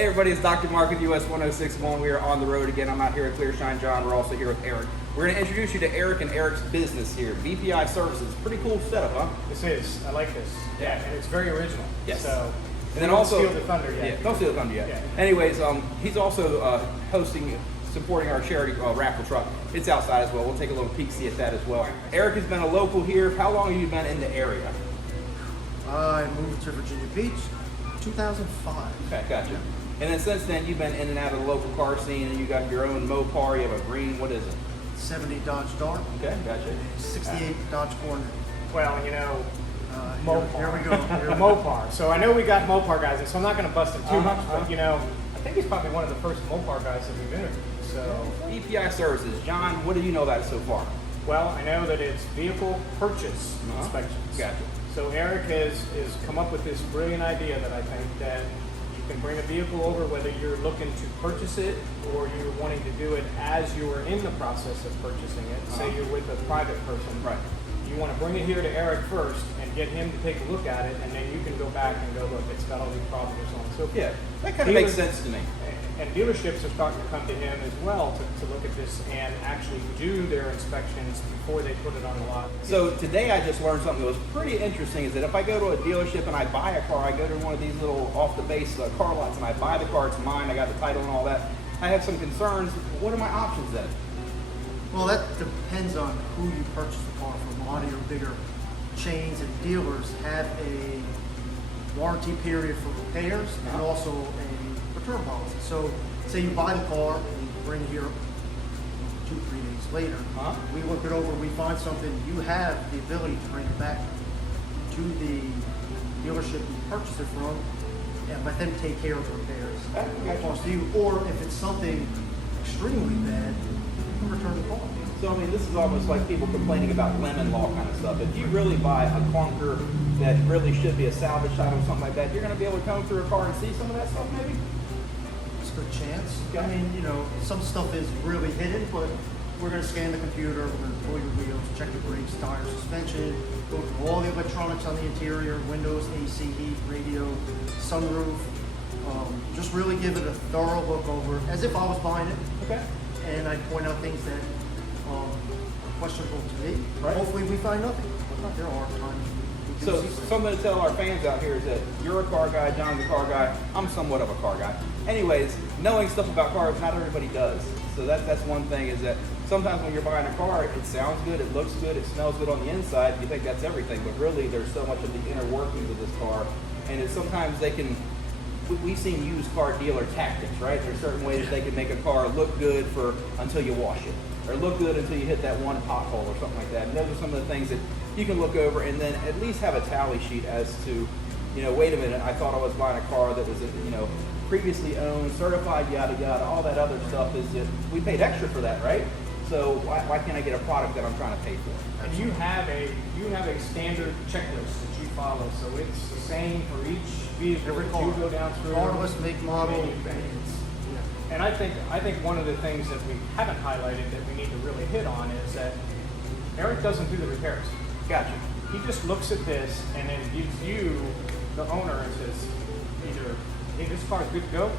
Hey everybody, it's Dr. Mark with US 1061. We are on the road again. I'm out here at Clear Shine John. We're also here with Eric. We're going to introduce you to Eric and Eric's business here, VPI Services. Pretty cool setup, huh? This is. I like this. Yeah, and it's very original. Yes. So, and then also, steal the thunder yet. Yeah, don't steal the thunder yet. Yeah. Anyways, he's also supporting our charity raffle truck. It's outside as well. We'll take a little peek, see at that as well. Eric has been a local here. How long have you been in the area? I moved to Virginia Beach 2005. Okay, gotcha. And then since then, you've been in and out of the local car scene, and you got your own Mopar. You have a green, what is it? 70 Dodge Dart. Okay, gotcha. 68 Dodge Coronet. Well, you know, Mopar. Here we go. The Mopar. So I know we got Mopar guys, and so I'm not going to bust him too much, Uh-huh. but you know, I think he's probably one of the first Mopar guys that we've interviewed. So, VPI Services. John, what do you know about it so far? well, I know that it's vehicle purchase Uh-huh. inspections. Gotcha. So Eric has come up with this brilliant idea that I think that you can bring a vehicle over, whether you're looking to purchase it or you're wanting to do it as you are in the process of purchasing it. Say you're with a private person. Right. You want to bring it here to Eric first and get him to take a look at it, and then you can go back and go, look, it's got all these problems or so on and so forth. Yeah, that kind of makes sense to me. And dealerships are starting to come to him as well to look at this and actually do their inspections before they put it on the lot. So today I just learned something that was pretty interesting, is that if I go to a dealership and I buy a car, I go to one of these little off-the-base car lots and I buy the car, it's mine, I got the title and all that, I have some concerns. What are my options then? Well, that depends on who you purchase the car from. A lot of your bigger chains and dealers have a warranty period for repairs and also a return policy. So, say you buy the car and you bring it here 2-3 days later. We look it over, we find something, you have the ability to bring it back to the dealership you purchased it from and let them take care of the repairs. That cost you. Or if it's something extremely bad, you can return the car. So I mean, this is almost like people complaining about lemon law kind of stuff. If you really buy a clunker that really should be a salvage title or something like that, you're going to be able to come through a car and see some of that stuff maybe? It's a good chance. Okay. I mean, you know, some stuff is really hidden, but we're going to scan the computer, we're going to pull your wheels, check the brakes, tires, suspension, go through all the electronics on the interior, windows, AC, heat, radio, sunroof. Just really give it a thorough look over, as if I was buying it. Okay. And I point out things that are questionable to me. Right. Hopefully we find nothing. But there are times we So do see something to tell our fans out here is that you're a car guy, John's a car guy, I'm somewhat of a car guy. Anyways, knowing stuff about cars, not everybody does. So that's one thing, is that sometimes when you're buying a car, it sounds good, it looks good, it smells good on the inside, you think that's everything, but really there's so much of the inner workings of this car, and it's sometimes they can, we've seen used car dealer tactics, right? There's certain ways they can make a car look good until you wash it, or look good until you hit that one pothole or something like that. And those are some of the things that you can look over and then at least have a tally sheet as to, you know, wait a minute, I thought I was buying a car that was, you know, previously owned, certified, yada yada, all that other stuff is just, we paid extra for that, right? So why can't I get a product that I'm trying to pay for? And you have a standard checklist that you follow, so it's the same for each vehicle that you go down through. regardless, make, model, And I think one of the things that we haven't highlighted that we need to really hit on is that Eric doesn't do the repairs. Gotcha. He just looks at this and then gives you, the owner, and says either, hey, this car's good to go,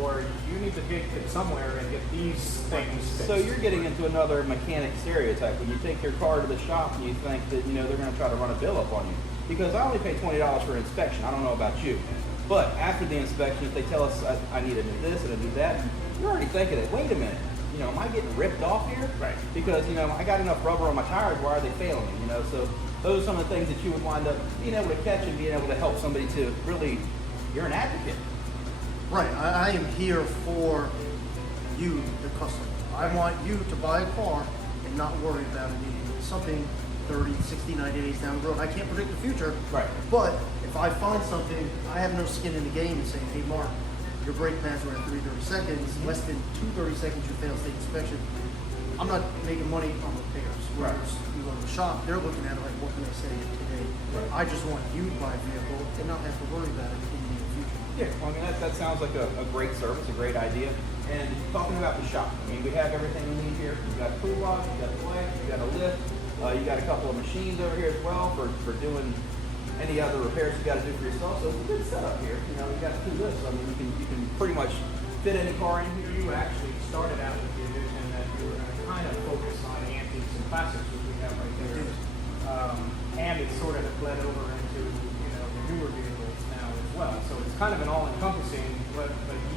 or you need to take it somewhere and get these things fixed. So you're getting into another mechanic stereotype when you take your car to the shop and you think that, you know, they're going to try to run a bill up on you. Because I only pay $20 for inspection. I don't know about you. But after the inspection, if they tell us I need to do this and I do that, you're already thinking that, wait a minute, you know, am I getting ripped off here? Right. Because, you know, I got enough rubber on my tires, why are they failing me? You know, so those are some of the things that you would wind up being able to catch and being able to help somebody to really, you're an advocate. Right, I am here for you, the customer. I want you to buy a car and not worry about it needing something 30, 60, 90 days down the road. I can't predict the future. Right. But if I find something, I have no skin in the game and saying, hey Mark, your brake pads are at 3 30 seconds, less than 2 30 seconds you fail state inspection. I'm not making money on repairs. Right. Whereas you go to the shop, they're looking at it like, what can I say today? Right. I just want you to buy a vehicle and not have to worry about it in the near future. Yeah, well, I mean, that sounds like a great service, a great idea. And talking about the shop, I mean, we have everything we need here. You've got a toolbox, you've got a light, you've got a lift, you got a couple of machines over here as well for doing any other repairs you got to do for yourself. So it's a good setup here. You know, you got two lifts. I mean, you can pretty much fit any car in here. You actually started out with the vision that you were going to kind of focus on antiques and classics, which we have right there. And it's sort of bled over into, you know, the newer vehicles now as well. So it's kind of an all-encompassing, but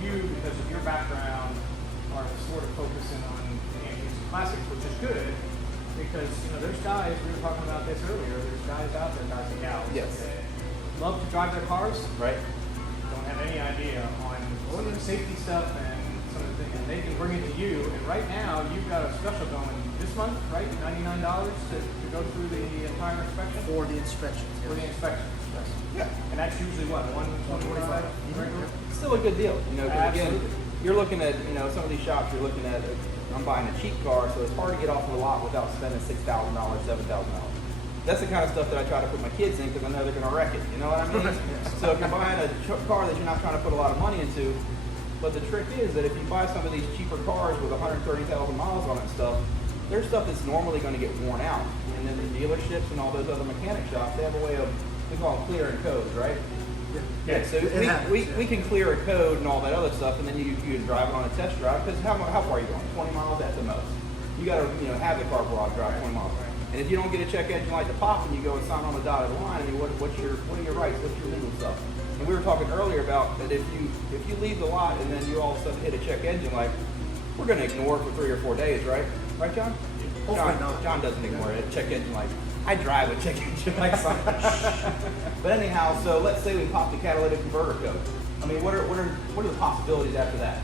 you, because of your background, are sort of focusing on antiques and classics, which is good, because, you know, there's guys, we were talking about this earlier, there's guys out there, guys and gals, Yes. that love to drive their cars, Right? don't have any idea on safety stuff and some of the things, and they can bring it to you. And right now, you've got a special going this month, right? $99 to go through the entire inspection? For the inspections. For the inspection. Yes. Yeah. And that's usually what, 125? Still a good deal. You know, 'cause again, Absolutely. you're looking at, you know, some of these shops you're looking at, I'm buying a cheap car, so it's hard to get off the lot without spending $6,000, $7,000. That's the kind of stuff that I try to put my kids in because I know they're going to wreck it. You know what I mean? So if you're buying a car that you're not trying to put a lot of money into, but the trick is that if you buy some of these cheaper cars with 130,000 miles on it and stuff, there's stuff that's normally going to get worn out. And then the dealerships and all those other mechanic shops, they have a way of, we call them clearing codes, right? Yeah, so we can clear a code and all that other stuff, and then you can drive it on a test drive, because how far are you going? 20 miles at the most. You got to, you know, have the car before I drive 20 miles. And if you don't get a check engine light to pop and you go and sign on the dotted line, I mean, what are your rights? What's your legal stuff? And we were talking earlier about that if you leave the lot and then you all of a sudden hit a check engine light, we're going to ignore it for 3 or 4 days, right? Right, John? Hopefully not. John doesn't ignore it. Check engine light. I drive a check engine light sign. But anyhow, so let's say we pop the catalytic converter code. I mean, what are the possibilities after that?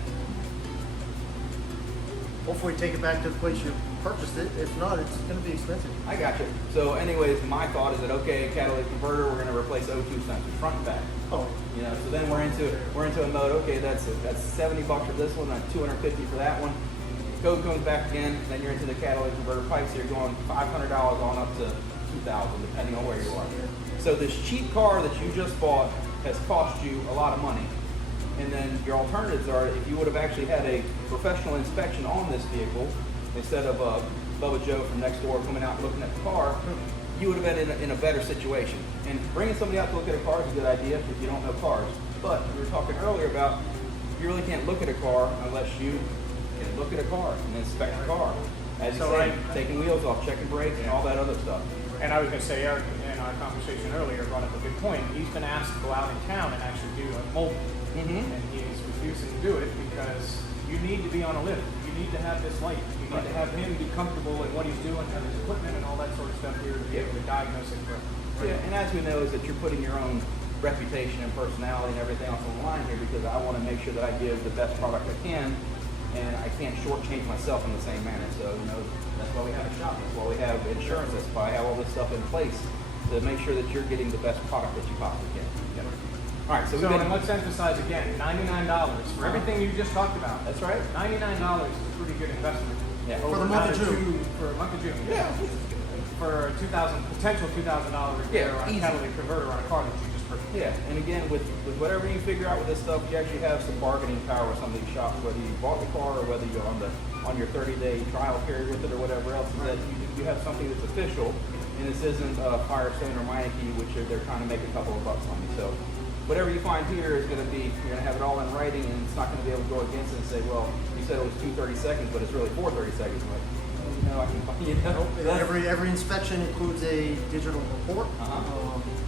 Hopefully take it back to the place you purchased it. If not, it's going to be expensive. I got you. So anyways, my thought is that, okay, catalytic converter, we're going to replace O2 sensors, front and back. Oh, You know, so then we're into a mode, okay, that's $70 for this one, that's $250 for that one. Code comes back again, then you're into the catalytic converter pipes, so you're going $500 on up to $2,000, depending on where you are. So this cheap car that you just bought has cost you a lot of money. And then your alternatives are, if you would have actually had a professional inspection on this vehicle, instead of Bubba Joe from next door coming out and looking at the car, you would have been in a better situation. And bringing somebody out to look at a car is a good idea if you don't know cars. But we were talking earlier about you really can't look at a car unless you can look at a car and inspect the car. As you say, taking wheels off, checking brakes, and all that other stuff. And I was going to say, Eric, in our conversation earlier, brought up a good point. He's been asked to go out in town and actually do a mobile. And he's refusing to do it because you need to be on a lift. You need to have this light. You need to have him be comfortable in what he's doing, have his equipment and all that sort of stuff here to be able to diagnose it correctly. Yeah, and as we know, is that you're putting your own reputation and personality and everything else on the line here, because I want to make sure that I give the best product I can, and I can't shortchange myself in the same manner. So, you know, that's why we have a shop. That's why we have insurance. That's why I have all this stuff in place to make sure that you're getting the best product that you possibly can. All right, so and let's emphasize again, $99 for everything you just talked about. That's right. $99 is a pretty good investment. Yeah. For the month of June. For a month of June. Yeah. For a potential $2,000 repair on a easy. catalytic converter on a car that you just purchased. Yeah, and again, with whatever you figure out with this stuff, you actually have some bargaining power with some of these shops, whether you bought the car or whether you're on your 30-day trial period with it or whatever else, is that you have something that's official, and this isn't Firestone or Meineke, which they're trying to make a couple of bucks on you. So whatever you find here is going to be, you're going to have it all in writing, and it's not going to be able to go against it and say, well, you said it was 230 seconds, but it's really 430 seconds. Like, you know, I can find, you know. every inspection includes a digital report,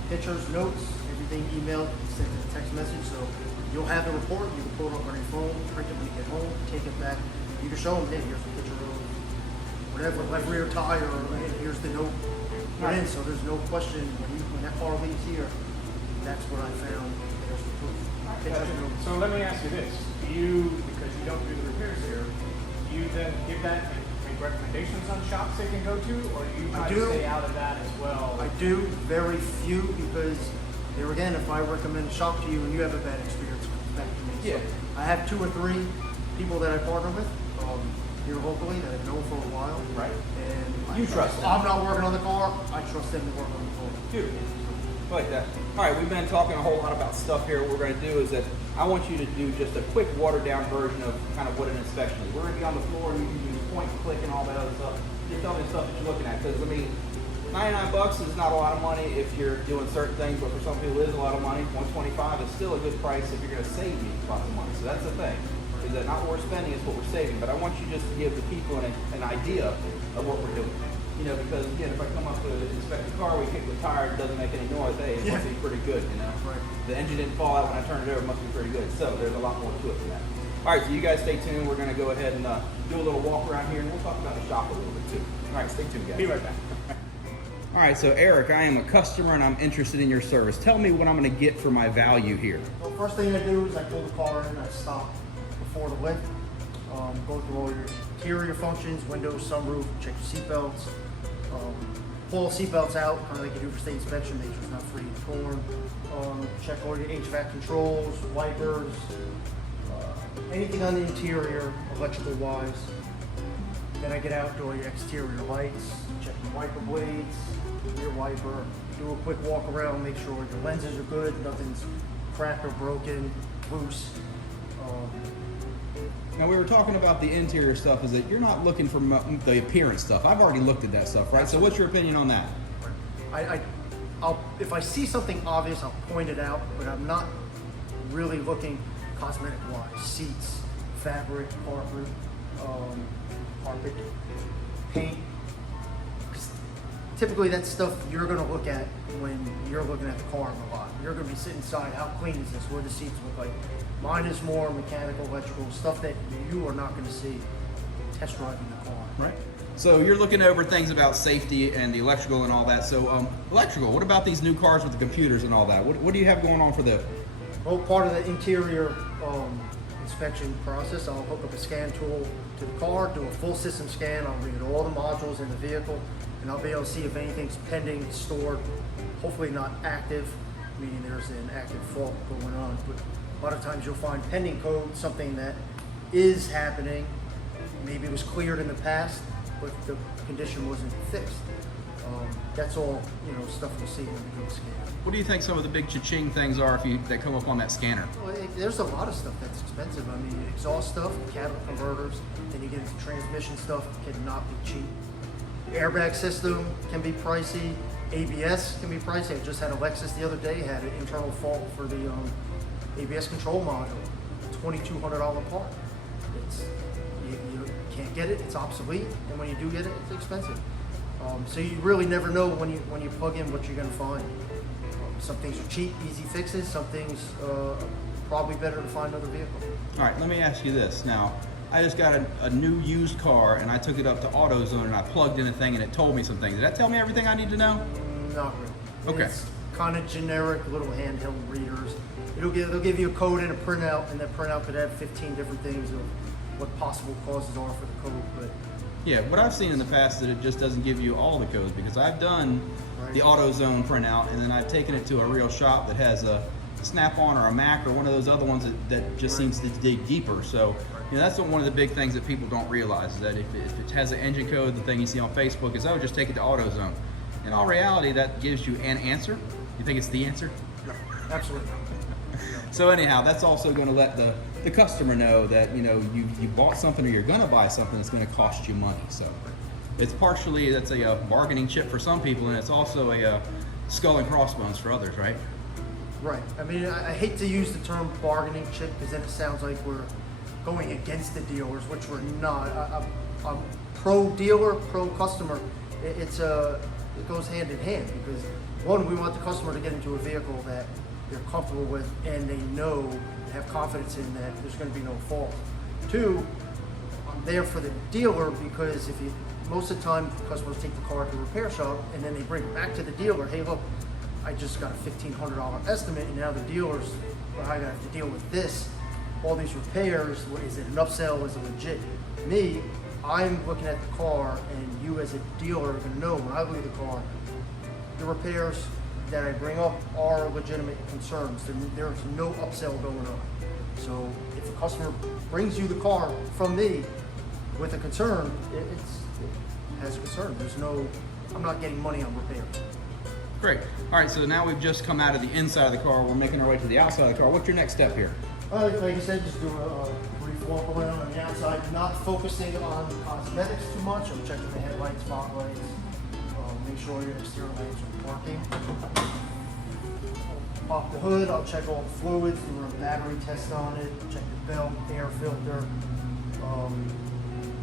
pictures, notes, everything emailed, sent in a text message. So you'll have the report. You can pull it up on your phone, print it when you get home, take it back. You can show them, hey, here's a picture of whatever, like rear tire, or hey, here's the note put in. So there's no question when that car leaves here. That's what I found. There's the proof. Pictures, notes. So let me ask you this. Do you, because you don't do the repairs here, do you then give that and make recommendations on shops they can go to, or do you try to stay out of that as well? I do very few because there again, if I recommend a shop to you and you have a bad experience, it comes back to me. Yeah. So I have 2 or 3 people that I partner with here locally that I've known for a while. Right. And You trust them. I'm not working on the car. I trust them to work on the car. Beautiful. I like that. All right, we've been talking a whole lot about stuff here. What we're going to do is that I want you to do just a quick watered-down version of kind of what an inspection is. We're going to be on the floor, and you can use point and click and all that other stuff. Just tell me the stuff that you're looking at, because, I mean, $99 is not a lot of money if you're doing certain things, but for some people it is a lot of money. $125 is still a good price if you're going to save me lots of money. So that's the thing, is that not what we're spending, is what we're saving. But I want you just to give the people an idea of what we're doing. You know, because again, if I come up to inspect the car, we kick the tire, it doesn't make any noise, hey, it must be pretty good, you know? Right. The engine didn't fall out when I turned it over, it must be pretty good. So there's a lot more to it than that. All right, so you guys stay tuned. We're gonna go ahead and do a little walk around here, and we'll talk about the shop a little bit too. All right, stay tuned, guys. Be right back. All right, so Eric, I am a customer and I'm interested in your service. Tell me what I'm gonna get for my value here. So first thing I do is I pull the car in, I stop before the lift, go through all your interior functions, windows, sunroof, check your seatbelts, pull the seatbelts out, kind of like you do for state inspection, make sure it's not free and torn, check all your HVAC controls, wipers, anything on the interior, electrical wise. Then I get out, do all your exterior lights, check your wiper blades, rear wiper, do a quick walk around, make sure your lenses are good, nothing's cracked or broken, loose. Now we were talking about the interior stuff, is that you're not looking for the appearance stuff. I've already looked at that stuff, right? So what's your opinion on that? I'll if I see something obvious, I'll point it out, but I'm not really looking cosmetic wise. Seats, fabric, carpet, paint. Typically that's stuff you're gonna look at when you're looking at the car in the lot. You're gonna be sitting inside, how clean is this? What do the seats look like? Mine is more mechanical, electrical, stuff that you are not gonna see test driving the car. Right. So you're looking over things about safety and the electrical and all that. So electrical, what about these new cars with the computers and all that? What do you have going on for them? Well, part of the interior inspection process, I'll hook up a scan tool to the car, do a full system scan, I'll read all the modules in the vehicle, and I'll be able to see if anything's pending, stored, hopefully not active, meaning there's an active fault going on. But a lot of times you'll find pending code, something that is happening, maybe it was cleared in the past, but the condition wasn't fixed. That's all, stuff we'll see when we go scan. What do you think some of the big cha-ching things are that come up on that scanner? Well, there's a lot of stuff that's expensive. I mean, exhaust stuff, catalytic converters, then you get into transmission stuff, cannot be cheap. Airbag system can be pricey. ABS can be pricey. I just had a Lexus the other day, had an internal fault for the ABS control module. $2,200 part. You can't get it, it's obsolete, and when you do get it, it's expensive. So you really never know when you plug in what you're going to find. Some things are cheap, easy fixes. Some things probably better to find another vehicle. All right, let me ask you this. Now, I just got a new used car and I took it up to AutoZone and I plugged in a thing and it told me some things. Did that tell me everything I need to know? Not really. Okay. It's kind of generic, little handheld readers. They'll give you a code and a printout, and that printout could have 15 different things of what possible causes are for the code. But yeah, what I've seen in the past is that it just doesn't give you all the codes, because I've done the AutoZone printout and then I've taken it to a real shop that has a Snap-on or a Mac or one of those other ones that just seems to dig deeper. So that's one of the big things that people don't realize, is that if it has an engine code, the thing you see on Facebook is, oh, just take it to AutoZone. In all reality, that gives you an answer. You think it's the answer? no, absolutely. So anyhow, that's also going to let the customer know that you bought something or you're going to buy something that's going to cost you money. So it's partially, that's a bargaining chip for some people, and it's also a skull and crossbones for others, right? Right. I mean, I hate to use the term bargaining chip because then it sounds like we're going against the dealers, which we're not. I'm pro dealer, pro customer. It goes hand in hand, because one, we want the customer to get into a vehicle that they're comfortable with and they know, have confidence in, that there's going to be no fault. Two, I'm there for the dealer, because most of the time customers take the car to the repair shop and then they bring it back to the dealer. Hey, look, I just got a $1,500 estimate, and now the dealer's, well, I have to deal with this, all these repairs. Is it an upsell? Is it legit? Me, I'm looking at the car, and you as a dealer are going to know when I look at the car, the repairs that I bring up are legitimate concerns. There's no upsell going on. So if a customer brings you the car from me with a concern, it has a concern. I'm not getting money on repairs. Great. All right, so now we've just come out of the inside of the car. We're making our way to the outside of the car. What's your next step here? Like I said, just do a brief walk around on the outside, not focusing on cosmetics too much. I'm checking the headlights, fog lights, make sure your exterior lamps are working. Pop the hood, I'll check all the fluids, do a battery test on it, check the belt, air filter.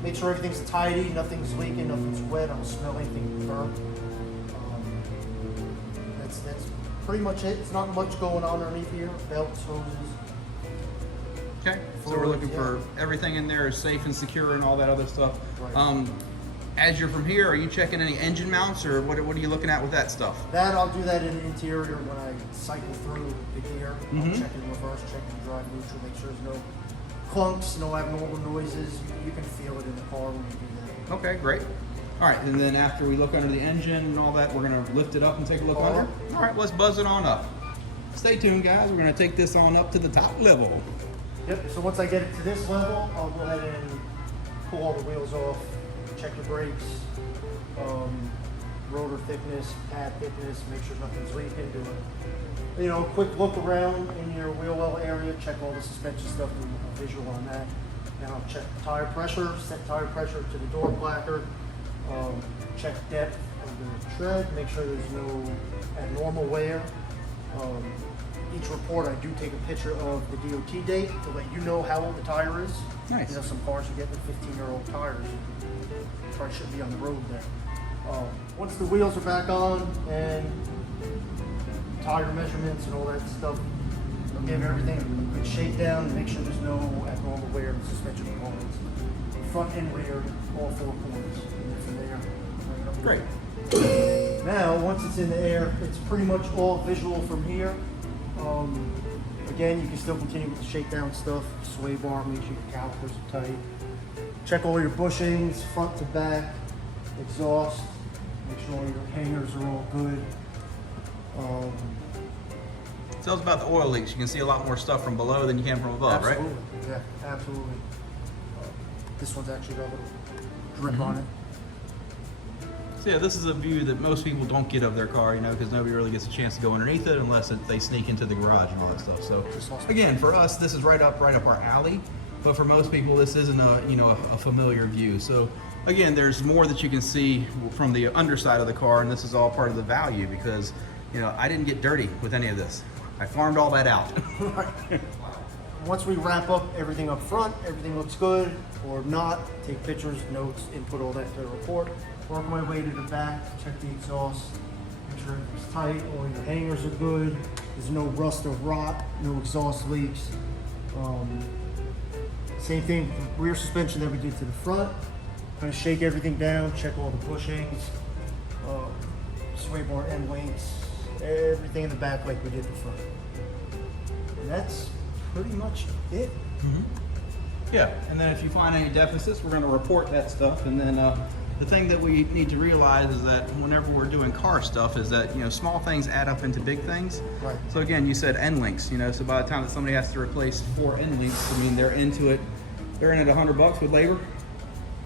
Make sure everything's tidy, nothing's leaking, nothing's wet, I don't smell anything burnt. That's pretty much it. It's not much going on underneath here. Belts, hoses. Okay, so we're looking for everything in there is safe and secure and all that other stuff. Right. As you're from here, are you checking any engine mounts or what are you looking at with that stuff? That I'll do that in the interior when I cycle through the gear. I'll Mhm. check in reverse, check in drive neutral, make sure there's no clunks, no abnormal noises. You can feel it in the car when you do that. Okay, great. All right, and then after we look under the engine and all that, we're gonna lift it up and take a look All under. right. All right, let's buzz it on up. Stay tuned, guys. We're gonna take this on up to the top level. Yep, so once I get it to this level, I'll go ahead and pull all the wheels off, check the brakes, rotor thickness, pad thickness, make sure nothing's leaking, do a quick look around in your wheel well area, check all the suspension stuff, do a visual on that. Then I'll check tire pressure, set tire pressure to the door placard, check depth of the tread, make sure there's no abnormal wear. Each report, I do take a picture of the DOT date to let you know how old the tire is. Nice. You know, some cars you get with 15-year-old tires, probably shouldn't be on the road there. Once the wheels are back on and tire measurements and all that stuff, I'll give everything a good shakedown and make sure there's no abnormal wear in the suspension components. Front and rear, all four corners. And from there, bring it up. Great. Now, once it's in the air, it's pretty much all visual from here. Again, you can still continue with the shakedown stuff. Sway bar, make sure your calipers are tight. Check all your bushings, front to back, exhaust. Make sure your hangers are all good. Tell us about the oil leaks. You can see a lot more stuff from below than you can from above, right? Absolutely. Yeah, absolutely. This one's actually got a little drip on it. So yeah, this is a view that most people don't get of their car, because nobody really gets a chance to go underneath it unless they sneak into the garage and all that stuff. So again, for us, this is right up our alley. But for most people, this isn't a familiar view. So again, there's more that you can see from the underside of the car, and this is all part of the value because I didn't get dirty with any of this. I farmed all that out. Once we wrap up everything up front, everything looks good or not, take pictures, notes, input all that to the report. Work my way to the back, check the exhaust, make sure everything's tight, all your hangers are good, there's no rust or rot, no exhaust leaks. Same thing with the rear suspension that we did to the front. Kind of shake everything down, check all the bushings, sway bar end links, everything in the back like we did the front. And that's pretty much it. Mm-hmm. Yeah, and then if you find any deficits, we're going to report that stuff. And then the thing that we need to realize is that whenever we're doing car stuff is that, small things add up into big things. Right. So again, you said end links, so by the time that somebody has to replace 4 end links, they're into it. They're in at $100 with labor.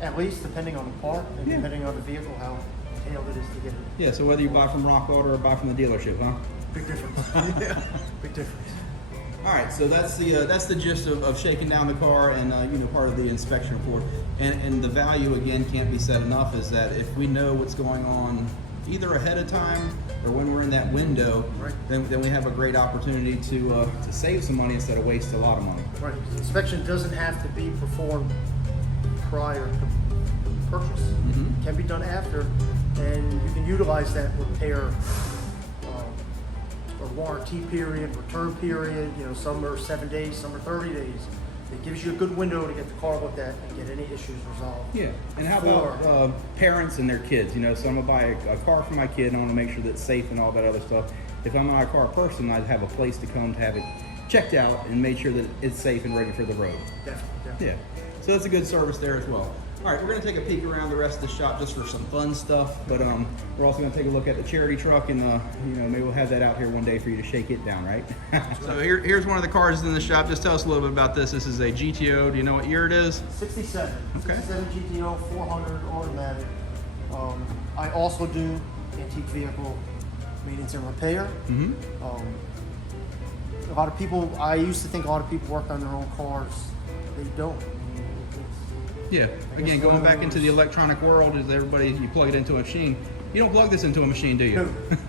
At least, depending on the part and depending on the vehicle, how detailed it is to get it. Yeah, so whether you buy from Rock Auto or buy from the dealership, huh? Big difference. Yeah. Big difference. All right, so that's the gist of shaking down the car and part of the inspection report. And the value again can't be said enough is that if we know what's going on either ahead of time or when we're in that window, right, then we have a great opportunity to save some money instead of waste a lot of money. Right. The inspection doesn't have to be performed prior to purchase. Mm-hmm. It can be done after, and you can utilize that repair or warranty period, return period. Some are 7 days, some are 30 days. It gives you a good window to get the car looked at and get any issues resolved. Yeah, and how about parents and their kids? So I'm gonna buy a car for my kid and I wanna make sure that it's safe and all that other stuff. If I'm not a car person, I'd have a place to come to have it checked out and make sure that it's safe and ready for the road. Definitely. Yeah, so that's a good service there as well. All right, we're gonna take a peek around the rest of the shop just for some fun stuff, but we're also gonna take a look at the charity truck and maybe we'll have that out here one day for you to shake it down, right? So here's one of the cars in the shop. Just tell us a little bit about this. This is a GTO. Do you know what year it is? 67. Okay. 67 GTO, 400 automatic. I also do antique vehicle maintenance and repair. Mm-hmm. A lot of people, I used to think a lot of people work on their own cars. They don't. Yeah, again, going back into the electronic world, is everybody, you plug it into a machine, You don't plug this into a machine, do you? No,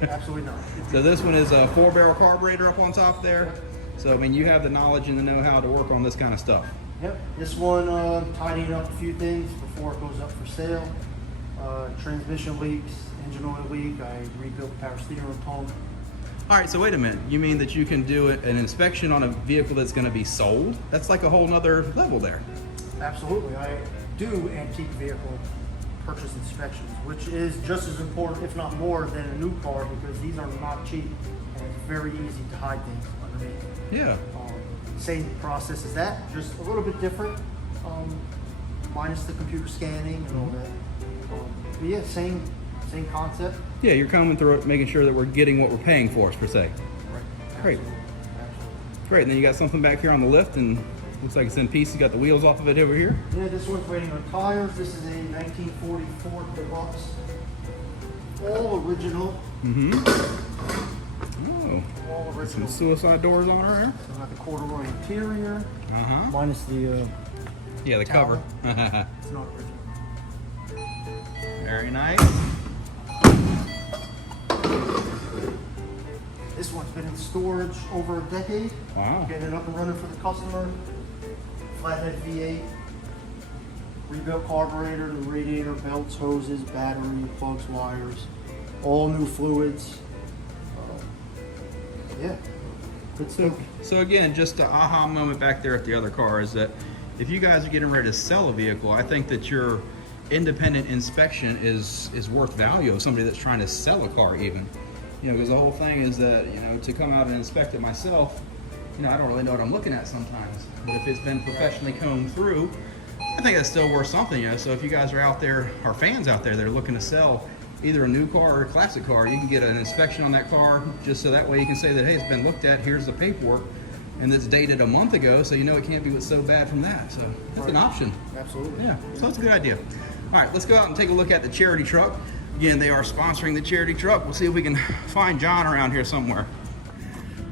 absolutely not. So this one is a 4-barrel carburetor up on top there. So I mean, you have the knowledge and the know-how to work on this kind of stuff. Yep, this one tidying up a few things before it goes up for sale. Transmission leaks, engine oil leak. I rebuilt the power steering pump. All right, so wait a minute. You mean that you can do an inspection on a vehicle that's going to be sold? That's like a whole nother level there. Absolutely, I do antique vehicle purchase inspections, which is just as important, if not more, than a new car, because these are not cheap and it's very easy to hide things underneath. Yeah. Same process as that, just a little bit different, minus the computer scanning and all that. But yeah, same concept. Yeah, you're coming through it, making sure that we're getting what we're paying for, per se. Right. Great. Absolutely. Great. And then you got something back here on the lift, and looks like it's in pieces. You got the wheels off of it over here. Yeah, this one's waiting on tires. This is a 1944 Deluxe, all original. Oh, All some original. suicide doors on her. So got the corduroy interior, Uh-huh. minus the Yeah, the cover. it's not original. Very nice. This one's been in storage over a decade. Wow. Getting it up and running for the customer. Flathead V8. Rebuilt carburetor, the radiator, belts, hoses, battery, plugs, wires. All new fluids. Yeah. Good stuff. So again, just the aha moment back there at the other car is that if you guys are getting ready to sell a vehicle, I think that your independent inspection is worth value of somebody that's trying to sell a car even. You know, because the whole thing is that, you know, to come out and inspect it myself, you know, I don't really know what I'm looking at sometimes. But if it's been professionally combed through, I think that's still worth something, you know. So if you guys are out there, or fans out there that are looking to sell either a new car or a classic car, you can get an inspection on that car just so that way you can say that, hey, it's been looked at, here's the paperwork, and it's dated a month ago, so you know it can't be what's so bad from that. So that's an option. Absolutely. Yeah, so that's a good idea. All right, let's go out and take a look at the charity truck. Again, they are sponsoring the charity truck. We'll see if we can find John around here somewhere.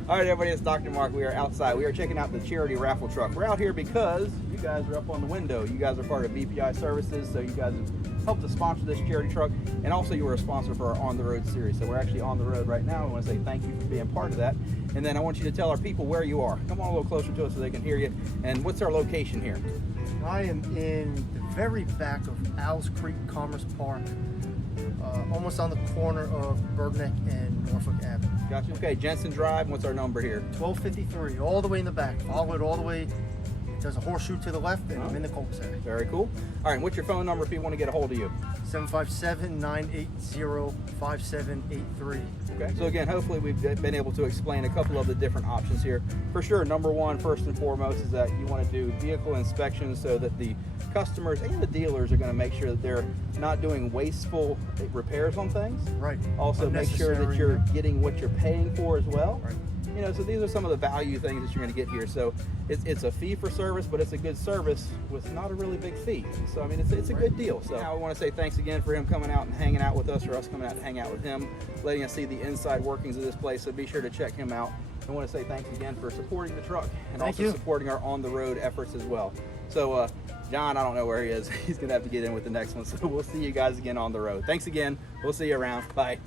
All right, everybody, it's Dr. Mark. We are outside. We are checking out the charity raffle truck. We're out here because you guys are up on the window. You guys are part of VPI services, so you guys have helped to sponsor this charity truck, and also you were a sponsor for our On the Road series. So we're actually on the road right now. I want to say thank you for being part of that. And then I want you to tell our people where you are. Come on a little closer to us so they can hear you. And what's our location here? I am in the very back of Owls Creek Commerce Park, almost on the corner of Birdneck and Norfolk Avenue. Gotcha. Okay, Jensen Drive. What's our number here? 1253, all the way in the back. Follow it all the way. There's a horseshoe to the left, and I'm in the cul-de-sac. Very cool. All right, what's your phone number if people want to get a hold of you? 757-980-5783. Okay. So again, hopefully we've been able to explain a couple of the different options here. For sure, number one, first and foremost, is that you want to do vehicle inspections so that the customers and the dealers are going to make sure that they're not doing wasteful repairs on things. Right. Also, make sure that Unnecessary. you're getting what you're paying for as well. Right. You know, so these are some of the value things that you're going to get here. So it's a fee for service, but it's a good service with not a really big fee. So I mean, it's a good deal. So I want to say thanks again for him coming out and hanging out with us, or us coming out and hang out with him, letting us see the inside workings of this place. So be sure to check him out. I want to say thanks again for supporting the truck and Thank also you. supporting our on the road efforts as well. So John, I don't know where he is. He's going to have to get in with the next one. So we'll see you guys again on the road. Thanks again. We'll see you around. Bye.